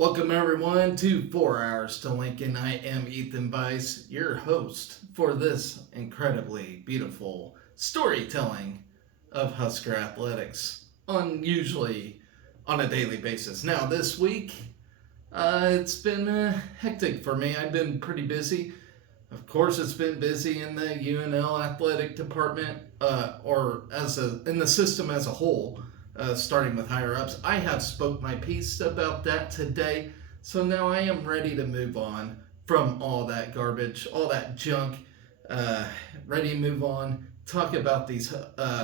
Welcome everyone to 4 Hours to Lincoln. I am Ethan Bice, your host for this incredibly beautiful storytelling of Husker athletics usually on a daily basis. Now this week, it's been hectic for me. I've been pretty busy. Of course, it's been busy in the UNL athletic department, in the system as a whole. Starting with higher ups. I have spoke my piece about that today, so now I am ready to move on from all that garbage, all that junk. Ready to move on, talk about these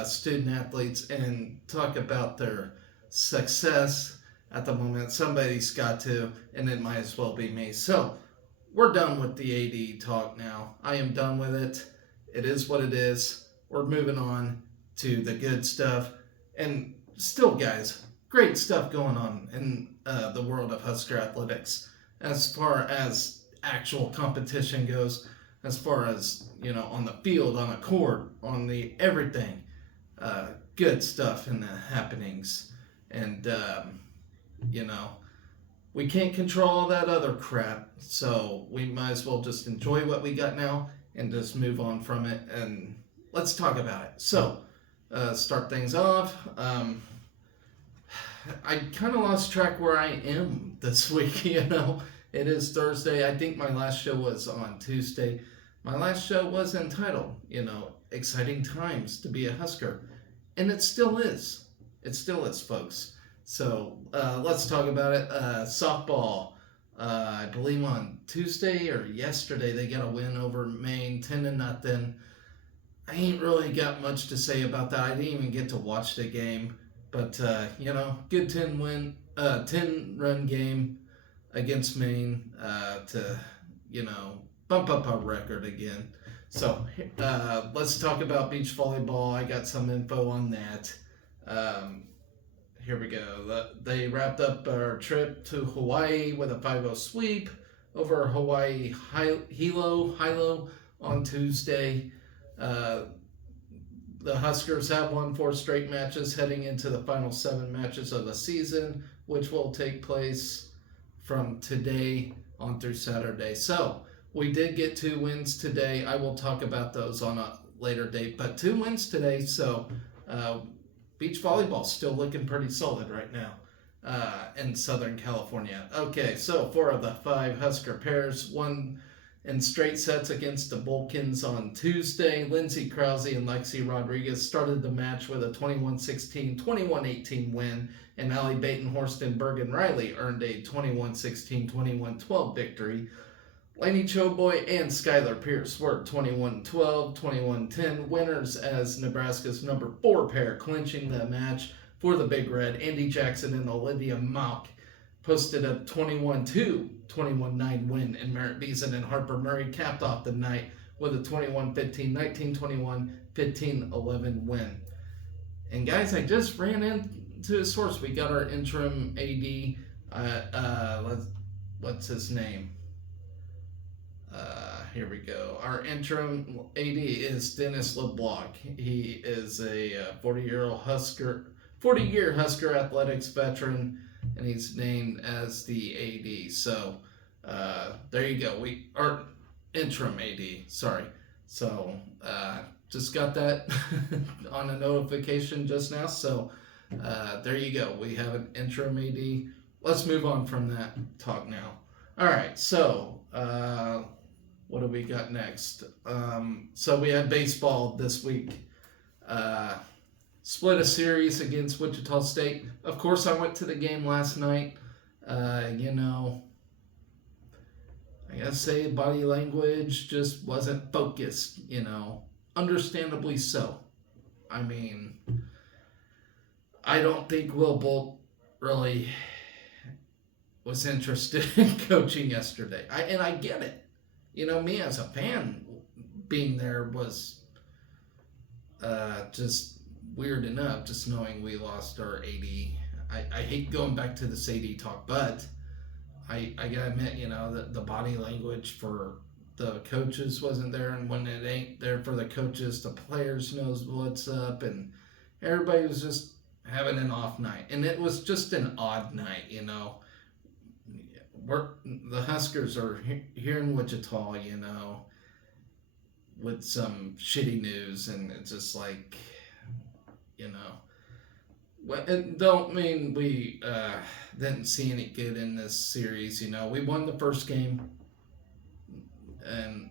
student athletes and talk about their success at the moment. Somebody's got to, and it might as well be me. So we're done with the AD talk now. I am done with it. It is what it is. We're moving on to the good stuff. And still, guys, great stuff going on in the world of Husker athletics as far as actual competition goes, as far as, on the field, on the court, on the everything. Good stuff in the happenings. And, we can't control all that other crap, so we might as well just enjoy what we got now and just move on from it. And let's talk about it. So, start things off. I kind of lost track where I am this week. It is Thursday. I think my last show was on Tuesday. My last show was entitled, Exciting Times to be a Husker. And it still is. It still is, folks. So let's talk about it. Softball. I believe on Tuesday or yesterday they got a win over Maine, 10-0. I ain't really got much to say about that. I didn't even get to watch the game, but good 10-run game against Maine to bump up our record again. So let's talk about beach volleyball. I got some info on that. Here we go. They wrapped up our trip to Hawaii with a 5-0 sweep over Hawaii Hilo on Tuesday. The Huskers have won 4 straight matches heading into the final 7 matches of the season, which will take place from today on through Saturday. So we did get 2 wins today. I will talk about those on a later date, but 2 wins today. So beach volleyball still looking pretty solid right now in Southern California. Okay, so 4 of the 5 Husker pairs won in straight sets against the Vulcans on Tuesday. Lindsey Krause and Lexi Rodriguez started the match with a 21-16, 21-18 win, and Allie Batenhorst and Bergen Riley earned a 21-16, 21-12 victory. Lainey Choboy and Skylar Pierce were 21-12, 21-10 winners as Nebraska's number 4 pair, clinching the match for the Big Red. Andy Jackson and Olivia Mauck posted a 21-2, 21-9 win, and Merritt Beason and Harper Murray capped off the night with a 21-15, 19-21, 15-11 win. And guys, I just ran into a source. We got our interim AD. What's his name? Here we go. Our interim AD is Dennis LeBlanc. He is a 40-year Husker athletics veteran, and he's named as the AD. So there you go. Our interim AD. Sorry. So just got that on a notification just now. So there you go. We have an interim AD. Let's move on from that talk now. All right. So what do we got next? So we had baseball this week. Split a series against Wichita State. Of course, I went to the game last night. I gotta say body language just wasn't focused, understandably so. I mean, I don't think Will Bolt really was interested in coaching yesterday. I get it. Me as a fan being there was just weird enough, just knowing we lost our AD. I hate going back to this AD talk, but I gotta admit, the body language for the coaches wasn't there, and when it ain't there for the coaches, the players knows what's up, and everybody was just having an off night, and it was just an odd night, the Huskers are here in Wichita, with some shitty news, and it's just like, you know, it don't mean we didn't see any good in this series. We won the first game, and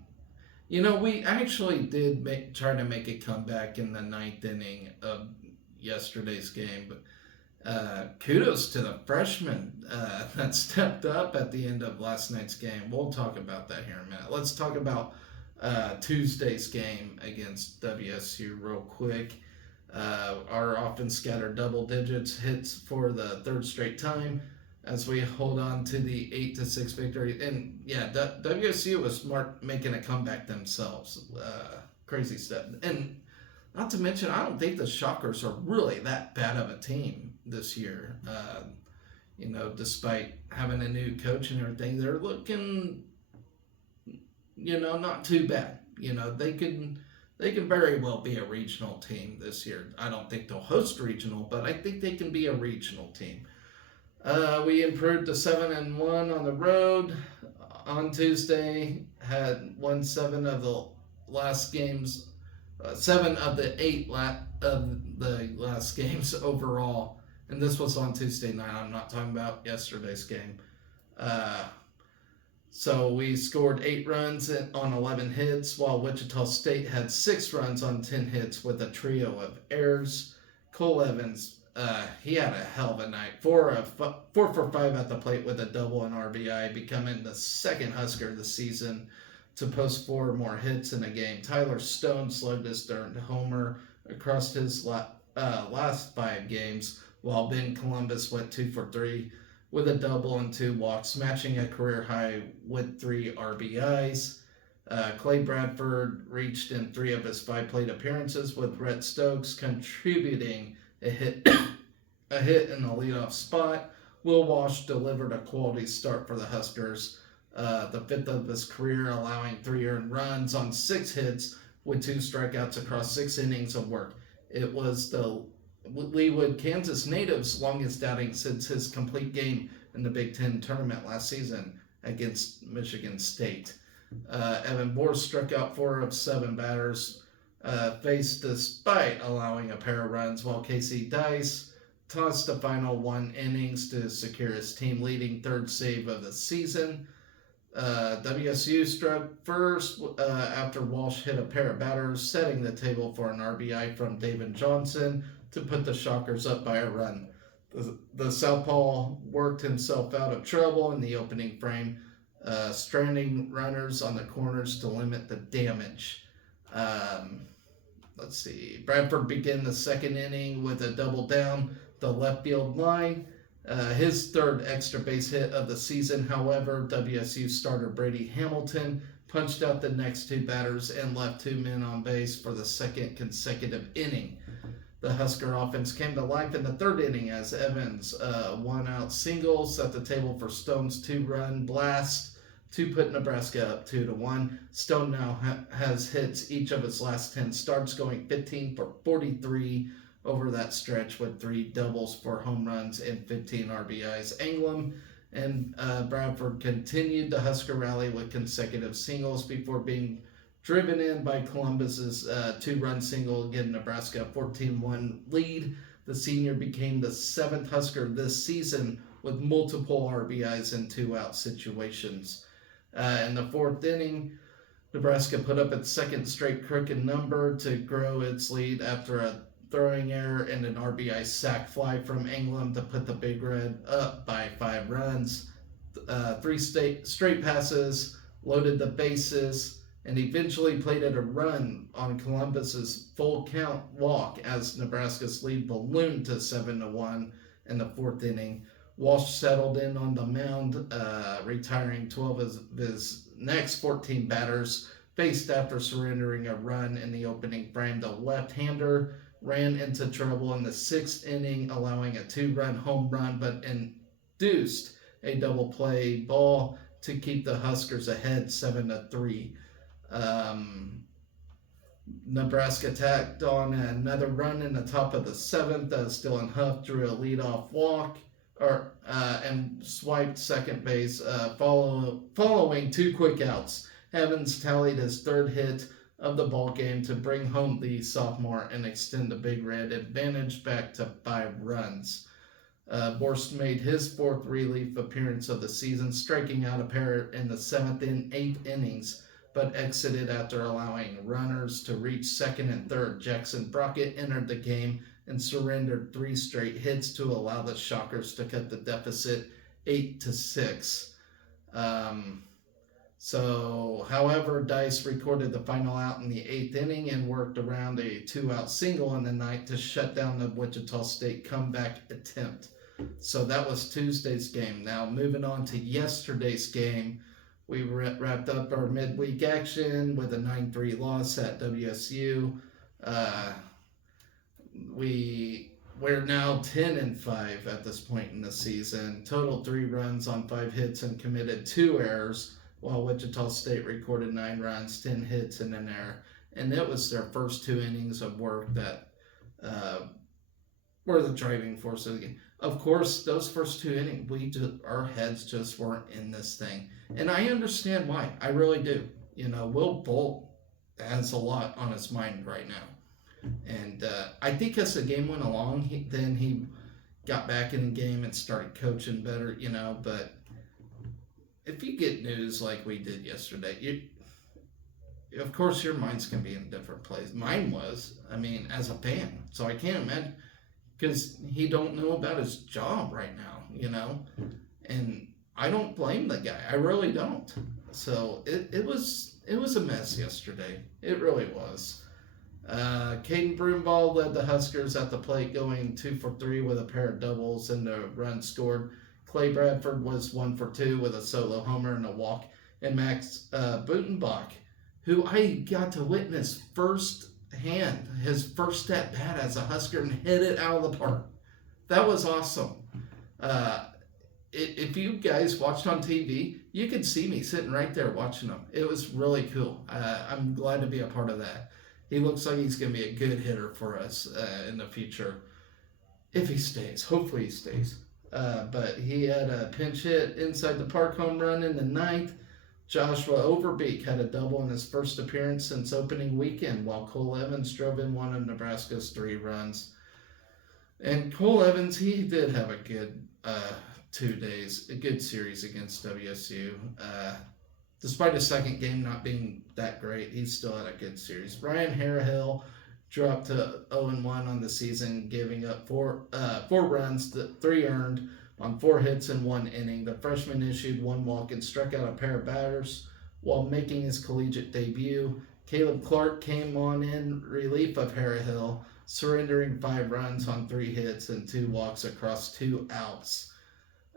we actually did try to make a comeback in the ninth inning of yesterday's game, but kudos to the freshman that stepped up at the end of last night's game. We'll talk about that here in a minute. Let's talk about Tuesday's game against WSU real quick. Our offense scattered double digits hits for the third straight time as we hold on to the 8-6 victory. And yeah, WSU was smart making a comeback themselves. Crazy stuff. And not to mention, I don't think the Shockers are really that bad of a team this year. Despite having a new coach and everything, they're looking, not too bad. They can very well be a regional team this year. I don't think they'll host regional, but I think they can be a regional team. We improved to 7-1 on the road on Tuesday. Had won 7 of the last games, 7 of the 8 of the last games overall, and this was on Tuesday night. I'm not talking about yesterday's game. So we scored 8 runs on 11 hits, while Wichita State had 6 runs on 10 hits with a trio of errors. Cole Evans, he had a hell of a night. 4 for 5 at the plate with a double and RBI, becoming the second Husker this season to post 4 more hits in a game. Tyler Stone slugged his third homer across his last 5 games, while Ben Columbus went 2 for 3 with a double and 2 walks, matching a career high with 3 RBIs. Clay Bradford reached in 3 of his 5 plate appearances, with Rhett Stokes contributing a hit in the leadoff spot. Will Walsh delivered a quality start for the Huskers, the 5th of his career, allowing 3 earned runs on 6 hits with 2 strikeouts across 6 innings of work. It was the Leawood, Kansas native's longest outing since his complete game in the Big Ten tournament last season against Michigan State. Evan Boers struck out 4 of 7 batters faced despite allowing a pair of runs, while Casey Dice tossed the final 1 innings to secure his team leading 3rd save of the season. WSU struck first after Walsh hit a pair of batters, setting the table for an RBI from David Johnson to put the Shockers up by a run. The Southpaw worked himself out of trouble in the opening frame, stranding runners on the corners to limit the damage. Let's see. Bradford began the 2nd inning with a double down the left field line. His 3rd extra base hit of the season. However, WSU starter Brady Hamilton punched out the next 2 batters and left 2 men on base for the 2nd consecutive inning. The Husker offense came to life in the 3rd inning as Evans 1-out single set the table for Stone's 2-run blast to put Nebraska up 2-1. Stone now has hits each of his last 10 starts, going 15 for 43 over that stretch with 3 doubles, 4 home runs, and 15 RBIs. Anglem and Bradford continued the Husker rally with consecutive singles before being driven in by Columbus's 2-run single, giving Nebraska a 14-1 lead. The senior became the 7th Husker this season with multiple RBIs in 2-out situations. In the 4th inning, Nebraska put up its 2nd straight crooked number to grow its lead after a throwing error and an RBI sac fly from Anglem to put the Big Red up by 5 runs. 3 straight passes, loaded the bases, and eventually plated a run on Columbus's full count walk as Nebraska's lead ballooned to 7-1 in the 4th inning. Walsh settled in on the mound, retiring 12 of his next 14 batters faced after surrendering a run in the opening frame. The left-hander ran into trouble in the 6th inning, allowing a 2-run home run, but induced a double play ball to keep the Huskers ahead 7-3. Nebraska tacked on another run in the top of the 7th as Dylan Huff drew a leadoff walk and swiped second base, following two quick outs. Evans tallied his third hit of the ball game to bring home the sophomore and extend the Big Red advantage back to 5 runs. Borst made his fourth relief appearance of the season, striking out a pair in the 7th and 8th innings, but exited after allowing runners to reach second and third. Jackson Brockett entered the game and surrendered 3 straight hits to allow the Shockers to cut the deficit 8-6. However, Dice recorded the final out in the 8th inning and worked around a 2-out single in the ninth to shut down the Wichita State comeback attempt. So that was Tuesday's game. Now, moving on to yesterday's game, we wrapped up our midweek action with a 9-3 loss at WSU. We're now 10-5 at this point in the season. Total 3 runs on 5 hits and committed 2 errors, while Wichita State recorded 9 runs, 10 hits, and an error. And it was their first 2 innings of work that were the driving force of the game. Of course, those first 2 innings, our heads just weren't in this thing. And I understand why. I really do. Will Bolt has a lot on his mind right now. And I think as the game went along, he got back in the game and started coaching better, But if you get news like we did yesterday, of course your mind's going to be in a different place. Mine was, as a fan. So I can't imagine, because he don't know about his job right now, And I don't blame the guy. I really don't. So it was a mess yesterday. It really was. Caden Broomball led the Huskers at the plate, going 2 for 3 with a pair of doubles and a run scored. Clay Bradford was 1 for 2 with a solo homer and a walk. And Max Butenbach, who I got to witness firsthand, his first at bat as a Husker, and hit it out of the park. That was awesome. If you guys watched on TV, you could see me sitting right there watching him. It was really cool. I'm glad to be a part of that. He looks like he's going to be a good hitter for us in the future, if he stays. Hopefully he stays. But he had a pinch hit inside the park home run in the ninth. Joshua Overbeek had a double in his first appearance since opening weekend, while Cole Evans drove in one of Nebraska's 3 runs. And Cole Evans, he did have a good 2 days, a good series against WSU. Despite his second game not being that great, he still had a good series. Ryan Harahill dropped to 0-1 on the season, giving up 4 runs, 3 earned on 4 hits in 1 inning. The freshman issued 1 walk and struck out a pair of batters while making his collegiate debut. Caleb Clark came on in relief of Harahill, surrendering 5 runs on 3 hits and 2 walks across 2 outs.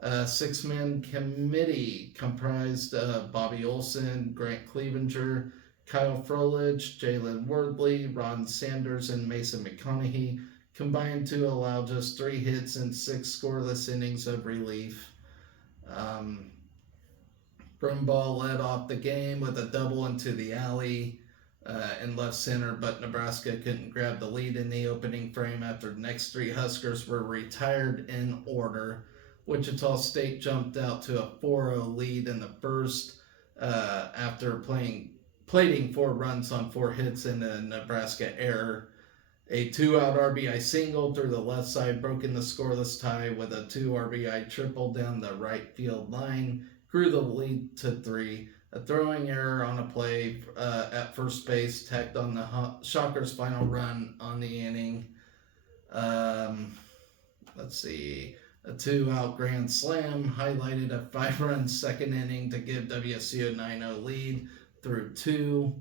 A 6-man committee comprised Bobby Olson, Grant Clevenger, Kyle Frolich, Jalen Wordley, Ron Sanders, and Mason McConaughey combined to allow just 3 hits and 6 scoreless innings of relief. Broomball led off the game with a double into the alley in left center, but Nebraska couldn't grab the lead in the opening frame after the next 3 Huskers were retired in order. Wichita State jumped out to a 4-0 lead in the first after plating 4 runs on 4 hits and a Nebraska error. A 2-out RBI single through the left side broke in the scoreless tie with a 2 RBI triple down the right field line, grew the lead to 3. A throwing error on a play at first base tacked on the Shockers' final run on the inning. A 2-out grand slam highlighted a 5-run second inning to give WSU a 9-0 lead through 2.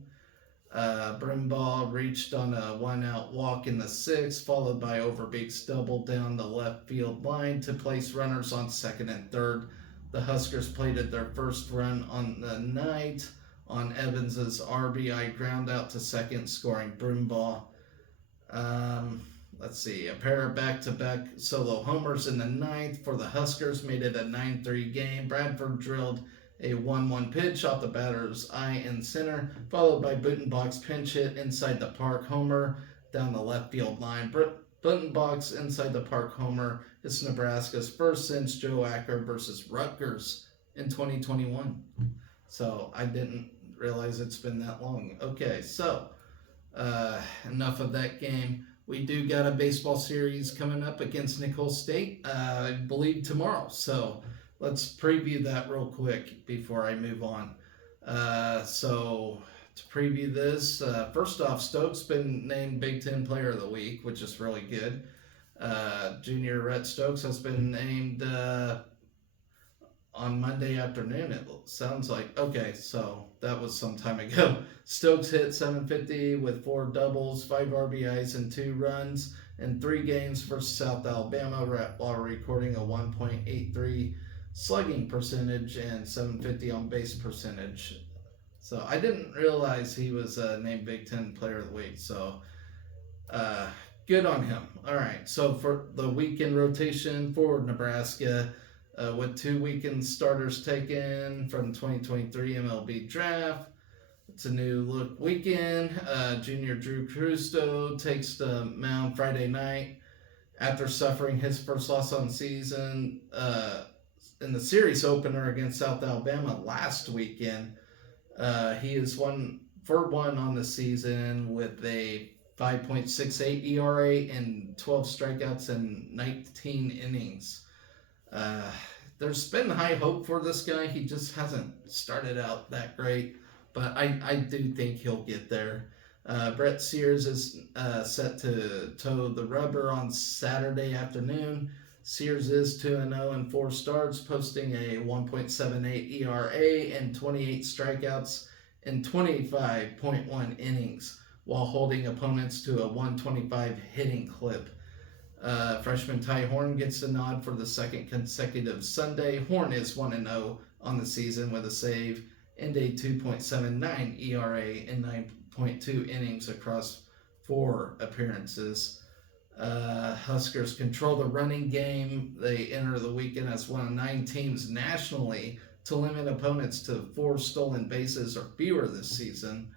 Broomball reached on a 1-out walk in the 6th, followed by Overbeek's double down the left field line to place runners on second and third. The Huskers plated their first run on the night on Evans's RBI ground out to second, scoring Broomball. A pair of back-to-back solo homers in the ninth for the Huskers made it a 9-3 game. Bradford drilled a 1-1 pitch off the batter's eye in center, followed by Butenbach's pinch hit inside the park homer down the left field line. Butenbach's inside the park homer It's Nebraska's first since Joe Acker versus Rutgers in 2021. So I didn't realize it's been that long. Okay, so enough of that game. We do got a baseball series coming up against Nicole State, I believe tomorrow. So let's preview that real quick before I move on. So to preview this, first off, Stokes been named Big Ten Player of the Week, which is really good. Junior Rhett Stokes has been named on Monday afternoon, it sounds like. Okay, so that was some time ago. Stokes hit 750 with 4 doubles, 5 RBIs, and 2 runs in 3 games versus South Alabama while recording a 1.83 slugging percentage and 750 on base percentage. So I didn't realize he was named Big Ten Player of the Week. So good on him. All right. So for the weekend rotation for Nebraska, with 2 weekend starters taken from 2023 MLB draft. It's a new look weekend. Junior Drew Crusto takes the mound Friday night after suffering his first loss on the season in the series opener against South Alabama last weekend. He is 1 for 1 on the season with a 5.68 ERA and 12 strikeouts in 19 innings. There's been high hope for this guy. He just hasn't started out that great, but I do think he'll get there. Brett Sears is set to toe the rubber on Saturday afternoon. Sears is 2-0 in 4 starts, posting a 1.78 ERA and 28 strikeouts in 25.1 innings, while holding opponents to a 125 hitting clip. Freshman Ty Horn gets the nod for the second consecutive Sunday. Horn is 1-0 on the season with a save and a 2.79 ERA in 9.2 innings across 4 appearances. Huskers control the running game. They enter the weekend as one of 9 teams nationally to limit opponents to 4 stolen bases or fewer this season.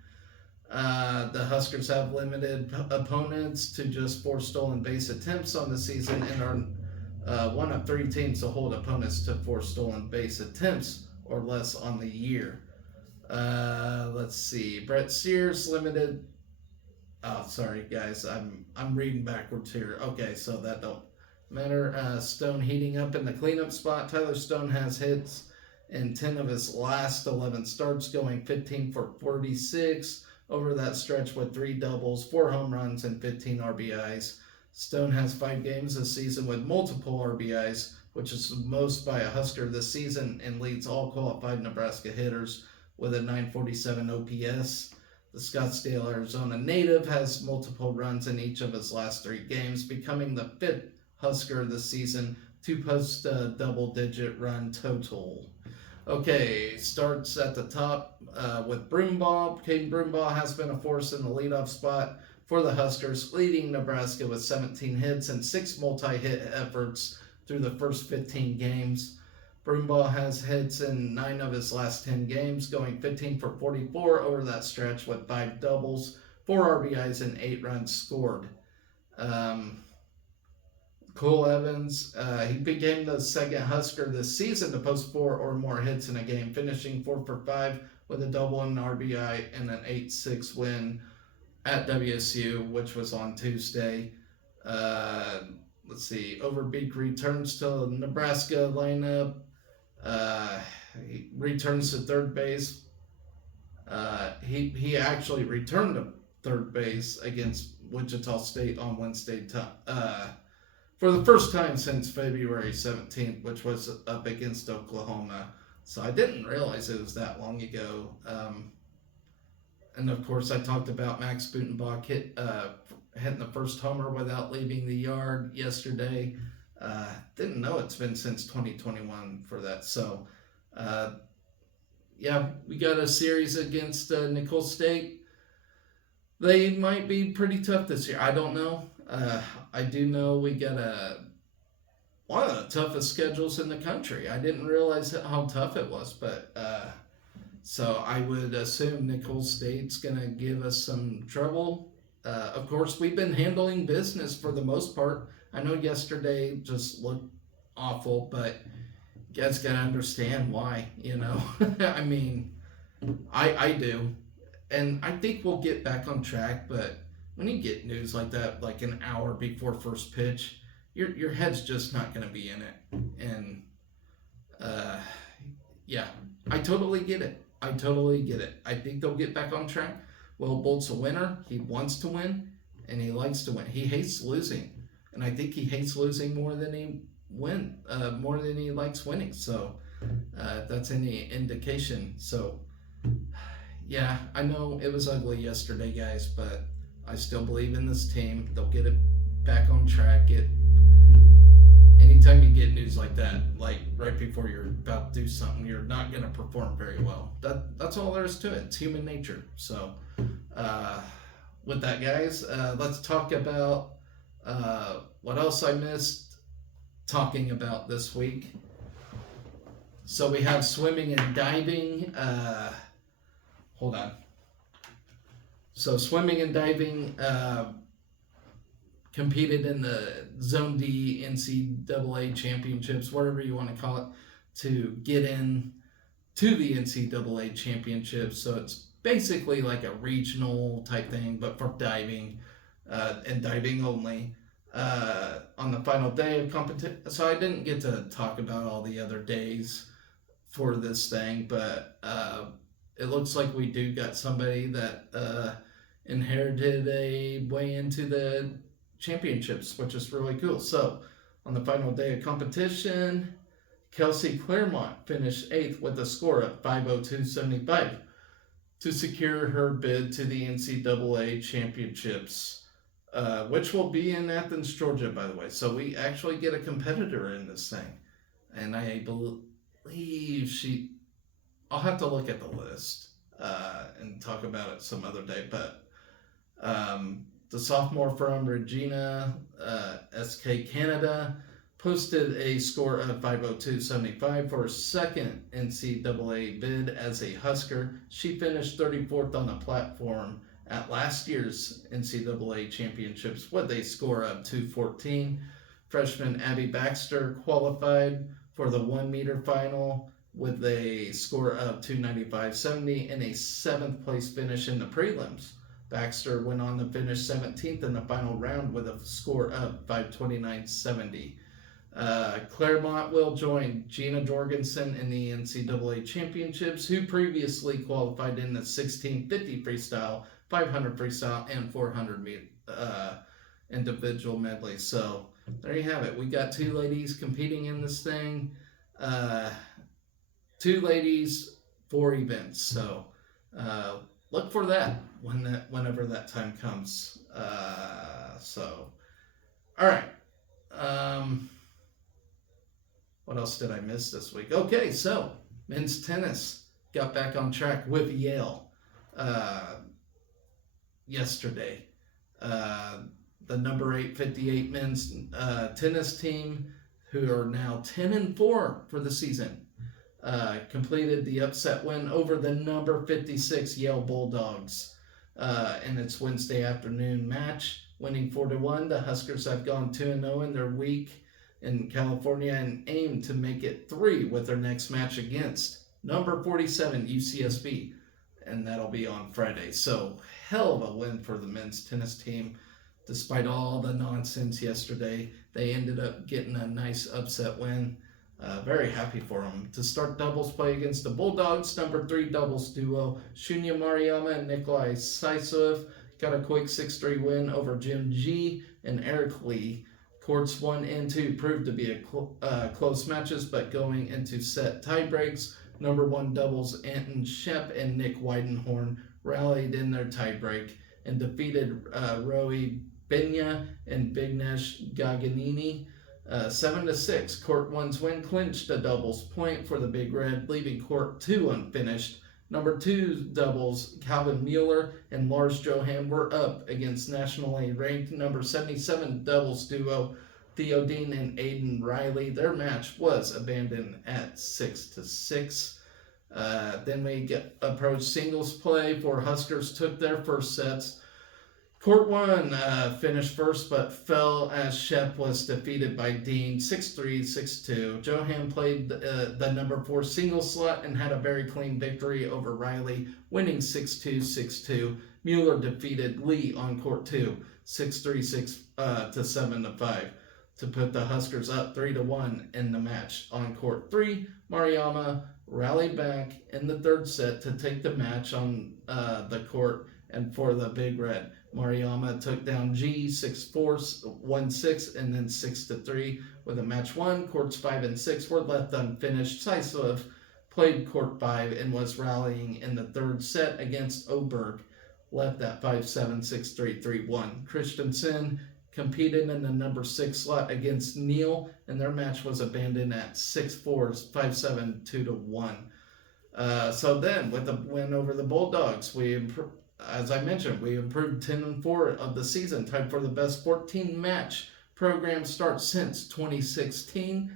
The Huskers have limited opponents to just 4 stolen base attempts on the season and are one of 3 teams to hold opponents to 4 stolen base attempts or less on the year. Let's see. Brett Sears limited. Oh, sorry guys, I'm reading backwards here. Okay, so that don't matter. Stone heating up in the cleanup spot. Tyler Stone has hits in 10 of his last 11 starts, going 15 for 46. Over that stretch with 3 doubles, 4 home runs, and 15 RBIs. Stone has 5 games this season with multiple RBIs, which is the most by a Husker this season, and leads all qualified Nebraska hitters with a 947 OPS. The Scottsdale, Arizona native has multiple runs in each of his last 3 games, becoming the 5th Husker this season to post a double-digit run total. Okay, starts at the top with Broombaugh. Caden Broombaugh has been a force in the leadoff spot for the Huskers, leading Nebraska with 17 hits and 6 multi-hit efforts through the first 15 games. Broombaugh has hits in 9 of his last 10 games, going 15 for 44 over that stretch with 5 doubles, 4 RBIs, and 8 runs scored. Cole Evans, he became the second Husker this season to post 4 or more hits in a game, finishing 4 for 5 with a double and an RBI and an 8-6 win at WSU, which was on Tuesday. Let's see, Overbeek returns to the Nebraska lineup. He returns to third base. He actually returned to third base against Wichita State on Wednesday for the first time since February 17th, which was up against Oklahoma. So I didn't realize it was that long ago. And of course, I talked about Max Butenbach hitting the first homer without leaving the yard yesterday. Didn't know it's been since 2021 for that. So, yeah, we got a series against Nicole State. They might be pretty tough this year. I don't know. I do know we got one of the toughest schedules in the country. I didn't realize how tough it was, but so I would assume Nicole State's going to give us some trouble. Of course, we've been handling business for the most part I know yesterday just looked awful, but you guys gotta understand why. I mean, I do, and I think we'll get back on track. But when you get news like that, like an hour before first pitch, your head's just not gonna be in it, and uh, yeah, I totally get it. I totally get it. I think they'll get back on track. Will Bolt's a winner. He wants to win, and he likes to win. He hates losing, and I think he hates losing more than he likes winning. So if that's any indication. So yeah, I know it was ugly yesterday, guys, but I still believe in this team. They'll get it back on track. Anytime you get news like that, like right before you're about to do something, you're not going to perform very well. That's all there is to it. It's human nature. So, with that, guys, let's talk about what else I missed talking about this week. So we have swimming and diving. Hold on. So swimming and diving competed in the Zone D NCAA championships, whatever you want to call it, to get in to the NCAA championships. So it's basically like a regional type thing, but for diving and diving only. On the final day of competition, so I didn't get to talk about all the other days for this thing, but it looks like we do got somebody that inherited a way into the championships, which is really cool. So on the final day of competition, Kelsey Claremont finished 8th with a score of 502.75 to secure her bid to the NCAA championships, which will be in Athens, Georgia, by the way. So we actually get a competitor in this thing, and I believe I'll have to look at the list and talk about it some other day, but the sophomore from Regina, SK Canada, posted a score of 502.75 for her second NCAA bid as a Husker. She finished 34th on the platform at last year's NCAA championships with a score of 214. Freshman Abby Baxter qualified for the 1 meter final with a score of 295.70 and a 7th place finish in the prelims. Baxter went on to finish 17th in the final round with a score of 529.70. Claremont will join Gina Jorgensen in the NCAA championships, who previously qualified in the 1650 freestyle, 500 freestyle, and 400 individual medley. So there you have it. We got 2 ladies competing in this thing. 2 ladies, 4 events. So look for that whenever that time comes. All right. What else did I miss this week? Okay, so men's tennis got back on track with Yale yesterday. The number 858 men's tennis team, who are now 10-4 for the season, completed the upset win over the number 56 Yale Bulldogs in its Wednesday afternoon match, winning 4-1. The Huskers have gone 2-0 in their week in California and aim to make it 3 with their next match against number 47 UCSB, and that'll be on Friday. So hell of a win for the men's tennis team. Despite all the nonsense yesterday, they ended up getting a nice upset win. Very happy for them. To start doubles play against the Bulldogs, number 3 doubles duo Shunya Mariyama and Nikolai Saisov got a quick 6-3 win over Jim G and Eric Lee. Courts 1 and 2 proved to be close matches, but going into set tiebreaks, number 1 doubles Anton Shep and Nick Weidenhorn rallied in their tiebreak and defeated Roy Benya and Bignesh Gaganini 7-6. Court 1's win clinched a doubles point for the Big Red, leaving Court 2 unfinished. Number 2 doubles Calvin Mueller and Lars Johan were up against nationally ranked number 77 doubles duo Theo Dean and Aiden Riley. Their match was abandoned at 6-6. Then we approached singles play for Huskers took their first sets. Court 1 finished first but fell as Shep was defeated by Dean 6-3, 6-2. Johan played the number 4 single slot and had a very clean victory over Riley, winning 6-2, 6-2. Mueller defeated Lee on Court 2, 6-3, 7-5 to put the Huskers up 3-1 in the match. On Court 3, Mariama rallied back in the third set to take the match on the court and for the Big Red. Mariama took down G 6-4, 1-6, and then 6-3 with a match won. Courts 5 and 6 were left unfinished. Saisov played court 5 and was rallying in the third set against Oberg, left at 5-7, 6-3, 3-1. Christensen competed in the number 6 slot against Neal, and their match was abandoned at 6-4, 5-7, 2-1. So then, with the win over the Bulldogs, as I mentioned, we improved 10-4 of the season, tied for the best 14-match program start since 2016.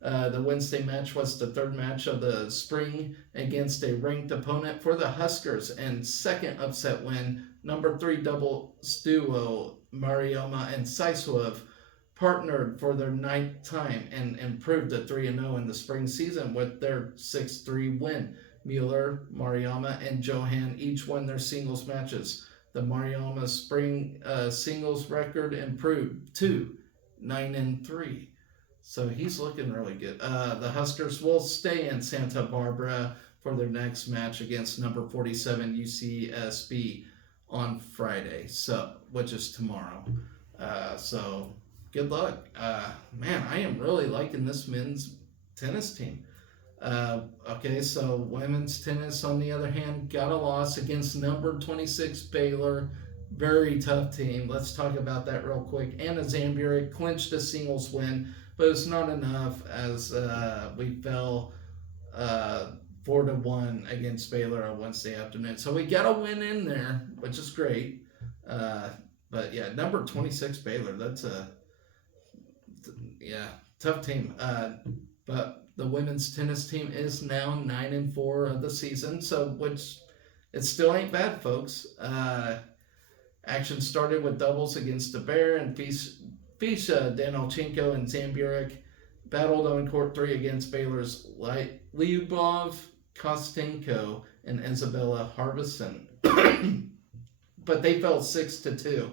The Wednesday match was the third match of the spring against a ranked opponent for the Huskers, and second upset win. Number 3 doubles duo Mariama and Saisov partnered for their 9th time and improved to 3-0 in the spring season with their 6-3 win. Mueller, Mariama, and Johan each won their singles matches. The Mariama spring singles record improved to 9-3. So he's looking really good. The Huskers will stay in Santa Barbara for their next match against number 47 UCSB on Friday, which is tomorrow. So good luck. Man, I am really liking this men's tennis team. Okay, so women's tennis, on the other hand, got a loss against number 26 Baylor. Very tough team. Let's talk about that real quick. Anna Zamburik clinched a singles win, but it's not enough as we fell 4-1 against Baylor on Wednesday afternoon. So we got a win in there, which is great. But yeah, number 26 Baylor, that's a tough team. But the women's tennis team is now 9-4 of the season, which it still ain't bad, folks. Action started with doubles against the Bear, and Fisha, Danilchenko, and Zamburik battled on court 3 against Baylor's Lyubov, Kostenko, and Isabella Harbison. But they fell 6-2.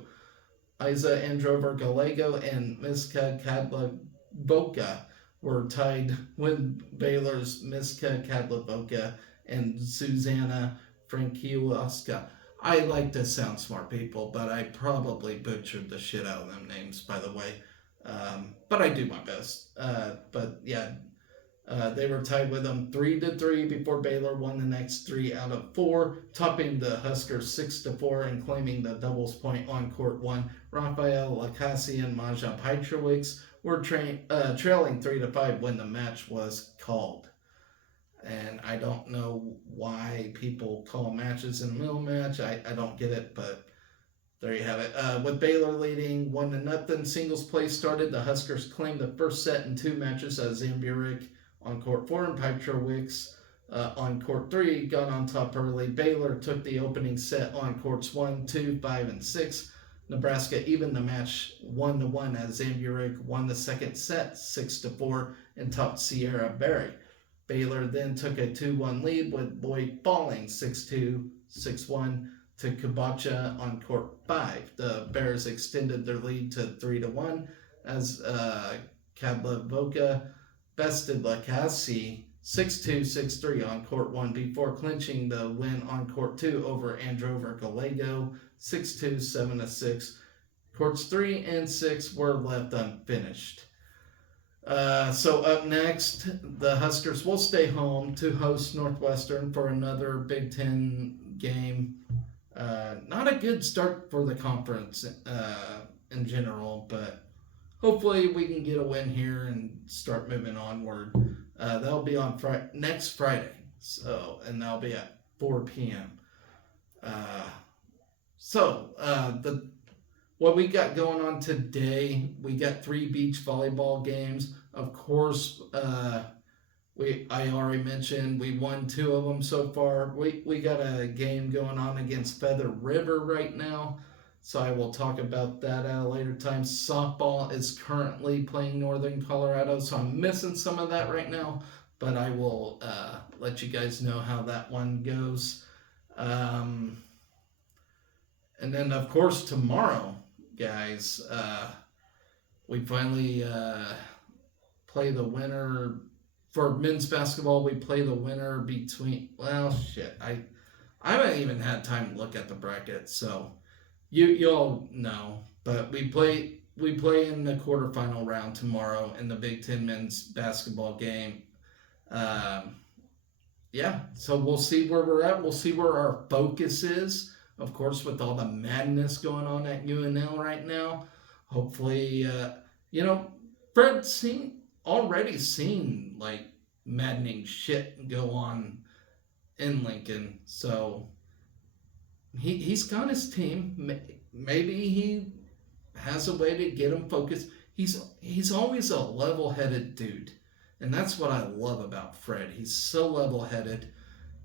Isa Androver Gallego and Miska Kadlavoka were tied with Baylor's Miska Kadlavoka and Susanna Frankiewicz. I like to sound smart, people, but I probably butchered the shit out of them names, by the way. But I do my best. They were tied with them 3-3 before Baylor won the next 3 out of 4, topping the Huskers 6-4 and claiming the doubles point on court 1. Rafael Lacassi and Maja Petrovic were trailing 3-5 when the match was called. And I don't know why people call matches in the middle match. I don't get it, but there you have it. With Baylor leading 1-0, singles play started. The Huskers claimed the first set in 2 matches as Zamburik on court 4 and Petrovic on court 3 got on top early. Baylor took the opening set on courts 1, 2, 5, and 6. Nebraska evened the match 1-1 as Zamburik won the second set 6-4 and topped Sierra Berry. Baylor then took a 2-1 lead with Lloyd falling 6-2, 6-1 to Kabacha on court 5. The Bears extended their lead to 3-1 as Kadlavoka bested Lacassi 6-2, 6-3 on court 1 before clinching the win on court 2 over Androver Gallego 6-2, 7-6. Courts 3 and 6 were left unfinished. So up next, the Huskers will stay home to host Northwestern for another Big Ten game. Not a good start for the conference in general, but hopefully we can get a win here and start moving onward. That'll be on next Friday, and that'll be at 4 p.m. What we got going on today, we got 3 beach volleyball games. Of course, I already mentioned we won 2 of them so far. We got a game going on against Feather River right now. So I will talk about that at a later time. Softball is currently playing Northern Colorado, so I'm missing some of that right now, but I will let you guys know how that one goes. Um, and then, of course, tomorrow, guys, we finally play the winner for men's basketball. We play the winner between. Well, shit, I haven't even had time to look at the bracket, so you'll know. But we play in the quarterfinal round tomorrow in the Big Ten men's basketball game. Um, yeah, so we'll see where we're at. We'll see where our focus is. Of course, with all the madness going on at UNL right now, hopefully, you know, Fred's already seen like maddening shit go on in Lincoln, so he's got his team. Maybe he has a way to get him focused. He's always a level-headed dude, and that's what I love about Fred. He's so level-headed,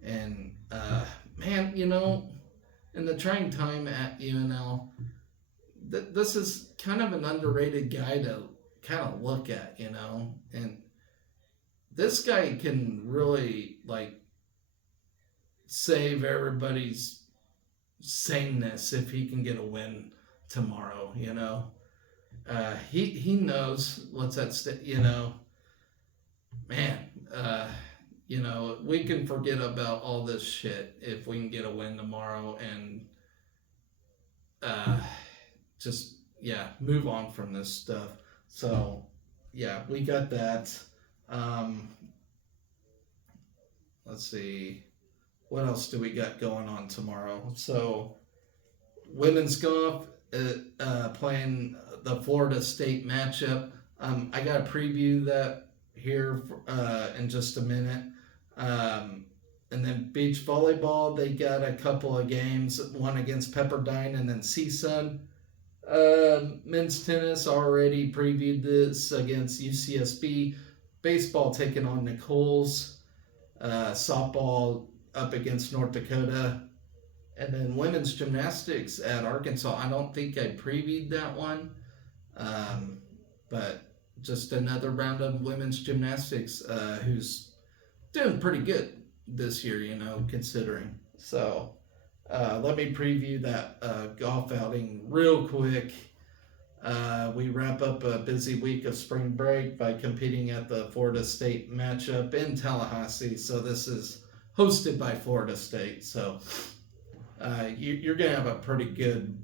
and man, in the trying time at UNL, this is kind of an underrated guy to kind of look at, and this guy can really like save everybody's sameness if he can get a win tomorrow. He knows what's at stake. Man. We can forget about all this shit if we can get a win tomorrow and just move on from this stuff. So we got that. Let's see, what else do we got going on tomorrow? So women's golf playing the Florida State matchup. I got to preview that here in just a minute. And then beach volleyball, they got a couple of games, one against Pepperdine and then CSUN. Men's tennis, already previewed this against UCSB. Baseball taking on Nichols. Softball up against North Dakota. And then women's gymnastics at Arkansas. I don't think I previewed that one. But just another round of women's gymnastics who's doing pretty good this year, considering. So let me preview that golf outing real quick. We wrap up a busy week of spring break by competing at the Florida State matchup in Tallahassee. So this is hosted by Florida State. So you're going to have a pretty good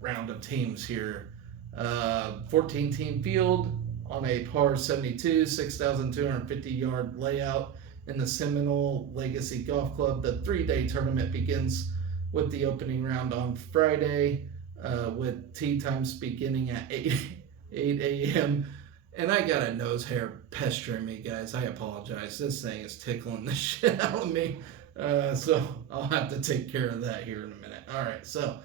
round of teams here. 14-team field on a par 72, 6,250-yard layout in the Seminole Legacy Golf Club. The 3-day tournament begins with the opening round on Friday, with tee times beginning at 8 a.m. And I got a nose hair pestering me, guys. I apologize. This thing is tickling the shit out of me. So I'll have to take care of that here in a minute. All right, so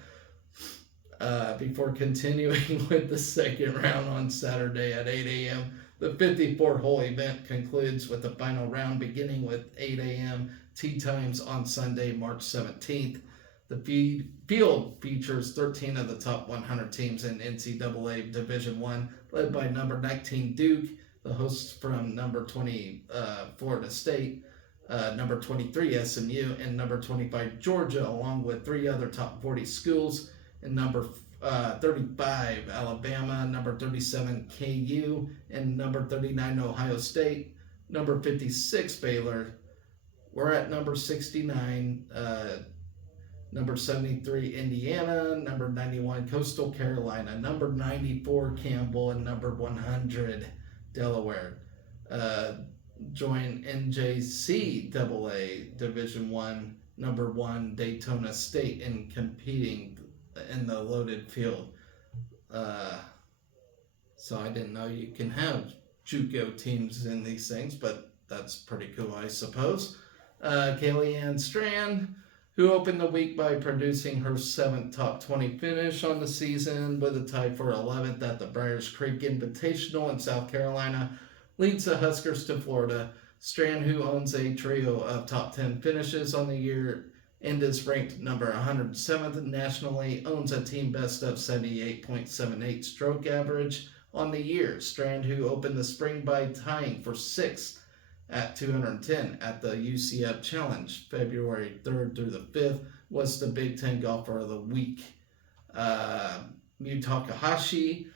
before continuing with the second round on Saturday at 8 a.m., the 54-hole event concludes with the final round beginning with 8 a.m. tee times on Sunday, March 17th. The field features 13 of the top 100 teams in NCAA Division I, led by number 19 Duke, the hosts from number 20 Florida State, number 23 SMU, and number 25 Georgia, along with 3 other top 40 schools, and number 35 Alabama, number 37 KU, and number 39 Ohio State, number 56 Baylor. We're at number 69, number 73 Indiana, number 91 Coastal Carolina, number 94 Campbell, and number 100 Delaware. Join NJCAA Division I, number 1 Daytona State in competing in the loaded field. So I didn't know you can have JUCO teams in these things, but that's pretty cool, I suppose. Kaylee Ann Strand, who opened the week by producing her 7th top 20 finish on the season with a tie for 11th at the Briars Creek Invitational in South Carolina, leads the Huskers to Florida. Strand, who owns a trio of top 10 finishes on the year, and is ranked number 107th nationally, owns a team best of 78.78 stroke average on the year. Strand, who opened the spring by tying for 6th at 210 at the UCF Challenge February 3rd through the 5th, was the Big Ten Golfer of the Week. Mu Takahashi,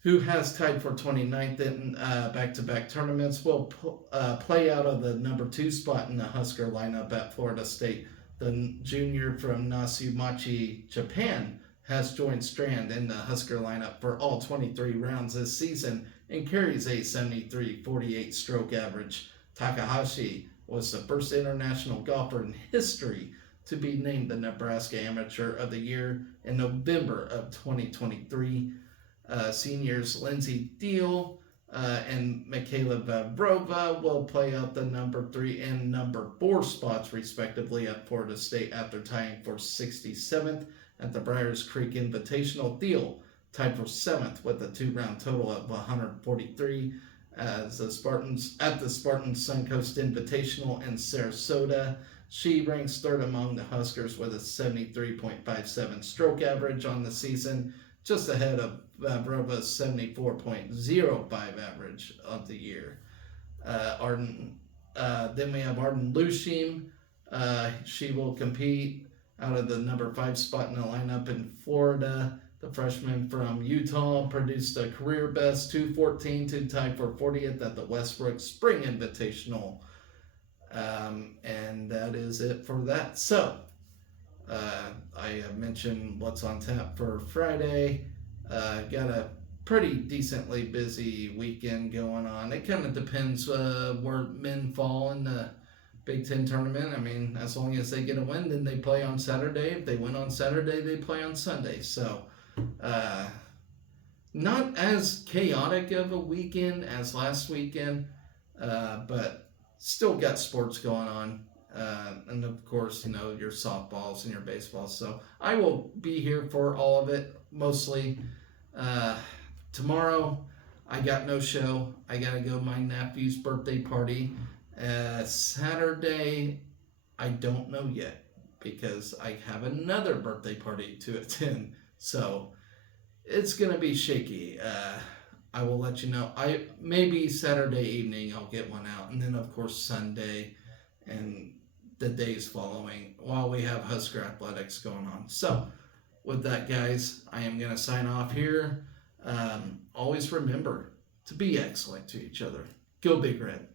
who has tied for 29th in back-to-back tournaments, will play out of the number 2 spot in the Husker lineup at Florida State. The junior from Nasumachi, Japan, has joined Strand in the Husker lineup for all 23 rounds this season and carries a 73.48 stroke average. Takahashi was the first international golfer in history to be named the Nebraska Amateur of the Year in November of 2023. Seniors Lindsey Deal and Michaela Vavrova will play out the number 3 and number 4 spots respectively at Florida State after tying for 67th at the Briars Creek Invitational. Deal tied for 7th with a 2-round total of 143 as the Spartans at the Spartans Suncoast Invitational in Sarasota. She ranks 3rd among the Huskers with a 73.57 stroke average on the season, just ahead of Vavrova's 74.05 average of the year. Then we have Arden Lushim. She will compete out of the number 5 spot in the lineup in Florida. The freshman from Utah produced a career best 2:14 to tie for 40th at the Westbrook Spring Invitational. And that is it for that. So, I have mentioned what's on tap for Friday. Got a pretty decently busy weekend going on. It kind of depends where men fall in the Big Ten tournament. I mean, as long as they get a win, then they play on Saturday. If they win on Saturday, they play on Sunday. So, not as chaotic of a weekend as last weekend, but still got sports going on. And of course, your softballs and your baseballs. So I will be here for all of it, mostly. Tomorrow, I got no show. I got to go to my nephew's birthday party. Saturday, I don't know yet because I have another birthday party to attend. So it's going to be shaky. I will let you know. Maybe Saturday evening I'll get one out. And then, of course, Sunday and the days following while we have Husker Athletics going on. So with that, guys, I am going to sign off here. Always remember to be excellent to each other. Go Big Red.